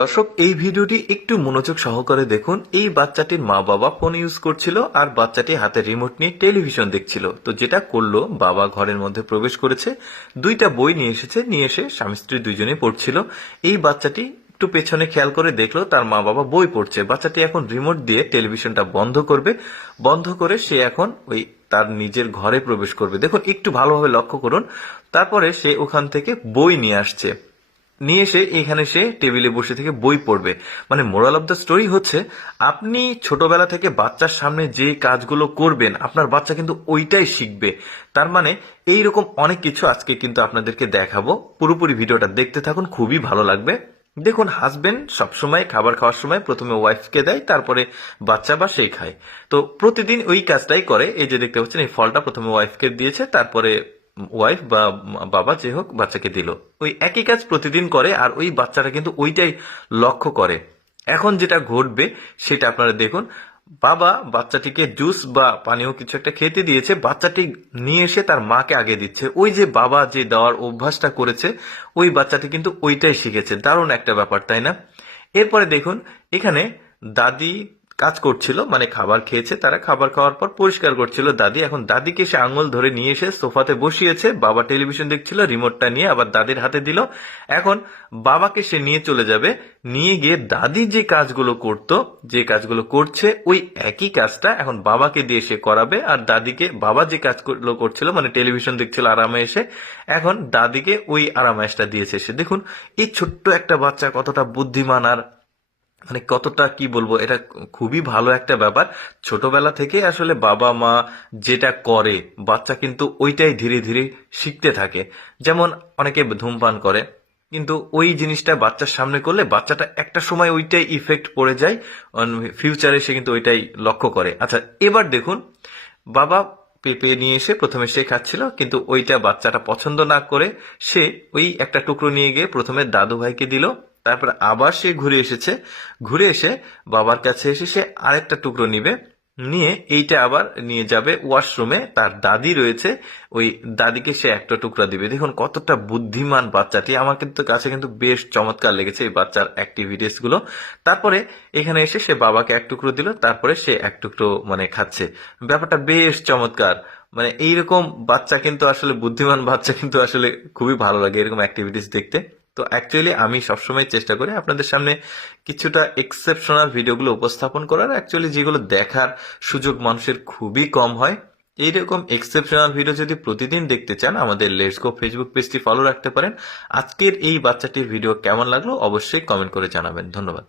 দর্শক, এই ভিডিওটি একটু মনোযোগ সহকারে দেখুন। এই বাচ্চাটির মা বাবা ফোন ইউজ করছিল আর বাচ্চাটি হাতে রিমোট নিয়ে টেলিভিশন দেখছিল। তো যেটা করলো, বাবা ঘরের মধ্যে প্রবেশ করেছে, দুইটা বই নিয়ে এসেছে, নিয়ে এসে স্বামী স্ত্রী দুইজনে পড়ছিল। এই বাচ্চাটি একটু পেছনে খেয়াল করে দেখলো তার মা বাবা বই পড়ছে। বাচ্চাটি এখন রিমোট দিয়ে টেলিভিশনটা বন্ধ করবে, বন্ধ করে সে এখন ওই তার নিজের ঘরে প্রবেশ করবে। দেখুন, একটু ভালোভাবে লক্ষ্য করুন। তারপরে সে ওখান থেকে বই নিয়ে আসছে, নিয়ে এসে এখানে সে টেবিলে বসে থেকে বই পড়বে। মানে মোরাল অফ দ্য স্টোরি হচ্ছে, আপনি ছোটবেলা থেকে বাচ্চার সামনে যে কাজগুলো করবেন আপনার বাচ্চা কিন্তু ওইটাই শিখবে। তার মানে এইরকম অনেক কিছু আজকে কিন্তু আপনাদেরকে দেখাবো। পুরোপুরি ভিডিওটা দেখতে থাকুন, খুবই ভালো লাগবে। দেখুন, হাজবেন্ড সবসময় খাবার খাওয়ার সময় প্রথমে ওয়াইফকে দেয়, তারপরে বাচ্চা বা সে খায়। তো প্রতিদিন ওই কাজটাই করে। এই যে দেখতে পাচ্ছেন, এই ফলটা প্রথমে ওয়াইফকে দিয়েছে, তারপরে ওয়াইফ বা বাবা যে হোক বাচ্চাকে দিল। ওই একই কাজ প্রতিদিন করে আর ওই বাচ্চাটা কিন্তু ওইটাই লক্ষ্য করে। এখন যেটা ঘটবে সেটা আপনারা দেখুন। বাবা বাচ্চাটিকে জুস বা পানীয় কিছু একটা খেতে দিয়েছে, বাচ্চাটি নিয়ে এসে তার মাকে আগে দিচ্ছে। ওই যে বাবা যে দেওয়ার অভ্যাসটা করেছে, ওই বাচ্চাটি কিন্তু ওইটাই শিখেছে। দারুণ একটা ব্যাপার, তাই না? এরপরে দেখুন, এখানে দাদি কাজ করছিল, মানে খাবার খেয়েছে, তারা খাবার খাওয়ার পর পরিষ্কার করছিল দাদি। এখন দাদিকে সে আঙুল ধরে নিয়ে এসে সোফাতে বসিয়েছে। বাবা টেলিভিশন দেখছিল, রিমোটটা নিয়ে আবার দাদির হাতে দিল। এখন বাবাকে সে নিয়ে চলে যাবে, নিয়ে গিয়ে দাদি যে কাজগুলো করতো, যে কাজগুলো করছে, ওই একই কাজটা এখন বাবাকে দিয়ে সে করাবে। আর দাদিকে বাবা যে কাজগুলো করছিল, মানে টেলিভিশন দেখছিল আরামে এসে, এখন দাদিকে ওই আরামায়েশটা দিয়েছে সে। দেখুন, এই ছোট্ট একটা বাচ্চা কতটা বুদ্ধিমান আর মানে কতটা কি বলবো, এটা খুবই ভালো একটা ব্যাপার। ছোটবেলা থেকে আসলে বাবা মা যেটা করে বাচ্চা কিন্তু ওইটাই ধীরে ধীরে শিখতে থাকে। যেমন অনেকে ধূমপান করে, কিন্তু ওই জিনিসটা বাচ্চার সামনে করলে বাচ্চাটা একটা সময় ওইটাই ইফেক্ট পড়ে যায়, ফিউচারে সে কিন্তু ওইটাই লক্ষ্য করে। আচ্ছা, এবার দেখুন, বাবা পেঁপে নিয়ে এসে প্রথমে সে খাচ্ছিল, কিন্তু ওইটা বাচ্চাটা পছন্দ না করে সে ওই একটা টুকরো নিয়ে গিয়ে প্রথমে দাদু ভাইকে দিল। তারপর আবার সে ঘুরে এসেছে, ঘুরে এসে বাবার কাছে এসে সে আরেকটা টুকরো নিবে, নিয়ে এইটা আবার নিয়ে যাবে ওয়াশরুমে। তার দাদি রয়েছে, ওই দাদিকে সে একটা টুকরা দিবে। দেখুন কতটা বুদ্ধিমান বাচ্চাটি। আমার কিন্তু কাছে কিন্তু বেশ চমৎকার লেগেছে এই বাচ্চার অ্যাক্টিভিটিস গুলো। তারপরে এখানে এসে সে বাবাকে এক টুকরো দিল, তারপরে সে এক টুকরো মানে খাচ্ছে। ব্যাপারটা বেশ চমৎকার। মানে এইরকম বাচ্চা কিন্তু আসলে, বুদ্ধিমান বাচ্চা কিন্তু আসলে খুবই ভালো লাগে এরকম অ্যাক্টিভিটিস দেখতে। তো অ্যাকচুয়ালি আমি সবসময় চেষ্টা করি আপনাদের সামনে কিছুটা এক্সেপশনাল ভিডিওগুলো উপস্থাপন করার। অ্যাকচুয়ালি যেগুলো দেখার সুযোগ মানুষের খুবই কম হয়। এইরকম এক্সেপশনাল ভিডিও যদি প্রতিদিন দেখতে চান, আমাদের লেটস গো ফেসবুক পেজটি ফলো রাখতে পারেন। আজকের এই বাচ্চাটির ভিডিও কেমন লাগলো অবশ্যই কমেন্ট করে জানাবেন। ধন্যবাদ।